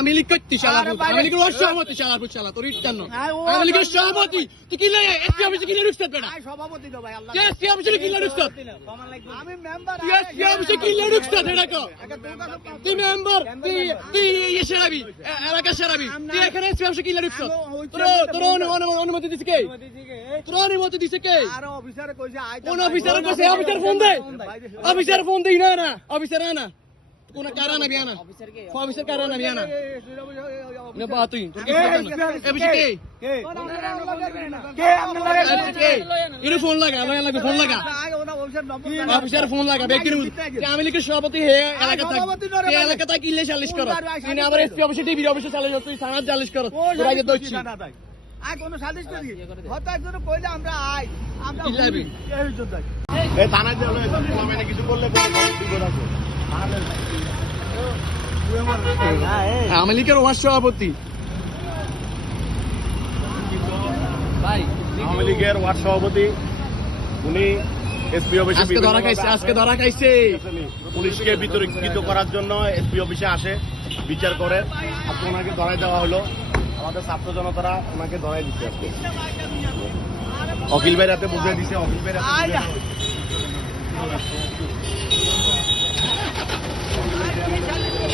আমি লীগ করতে শালা আরে পুত। বাইরে- আমি লীগের ওর সভাপতি শালা শালা তোর ইচ্ছা না আমি লীগের সভাপতি তুই কি লাগে এসপি অফিসে কি ঢুকছিস বেটা। সভাপতি তো ভাই আল্লাহ এসপি অফিসে কি ঢুকছিস আমি মেম্বার এসপি অফিসে কি। ঢুকছিস এটা কো তুই মেম্বার তুই তুই ইয়ে সেরাবি এলাকা সেরাবি। তুই এখানে এসপি অফিসে কি ঢুকছিস তোর তোর অনু- অনু- অনুমতি দিছে কে? তোর অনুমতি দিছে কে? আর অফিসারে কইছে কোন অফিসার কইছে অফিসার ফোন দে। অফিসার ফোন দেই না না অফিসার আনা। না নে বা তুই তোর কি কথা না? এ বিশে কে কে আপনি লাগে আচ্ছা, কে ইনু ফোন লাগা লাগা লাগা ফোন লাগা অফিসার নম্বর অফিসার ফোন লাগা ব্যক্তির আমি লিখে সভাপতি হে এলাকা থাক। এলাকা থাক ইলে চালিশ কর তুই না আবার এসপি অফিসে টিভি অফিসে চালিয়ে তুই থানার চালিশ কর তোর আগে কইলে আমরা আই আমরা এই থানায় মানে কিছু বিপদ আছে সভাপতি। আওয়ামী লীগের ওয়ার্ড সভাপতি উনি এসপি অফিসে আজকে ধরা খাইছে আজকে ধরা খাইছে। পুলিশকে বিতর্কিত করার জন্য এসপি অফিসে আসে বিচার করে। আজকে ওনাকে ধরাই দেওয়া হলো। আমাদের ছাত্র জনতারা ওনাকে ধরাই দিচ্ছে আজকে। অখিল ভাই রাতে বুঝিয়ে দিছে অখিল ভাই রাতে আয় না।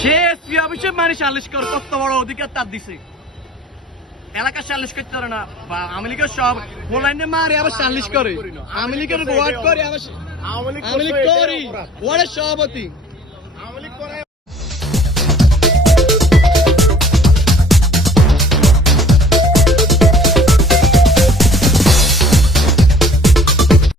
সে এসপি অফিসে মানে সালিশ কর কত বড় অধিকার তার দিছে। এলাকা সালিশ করতে পারে না বা আমি লীগের সব অনলাইনে মারে আবার সালিশ করে। আমি লীগের ওয়ার্ড করে আবার আওয়ামী লীগ আমি লীগ করতো, এটাই করি ওয়ার্ডের সভাপতি।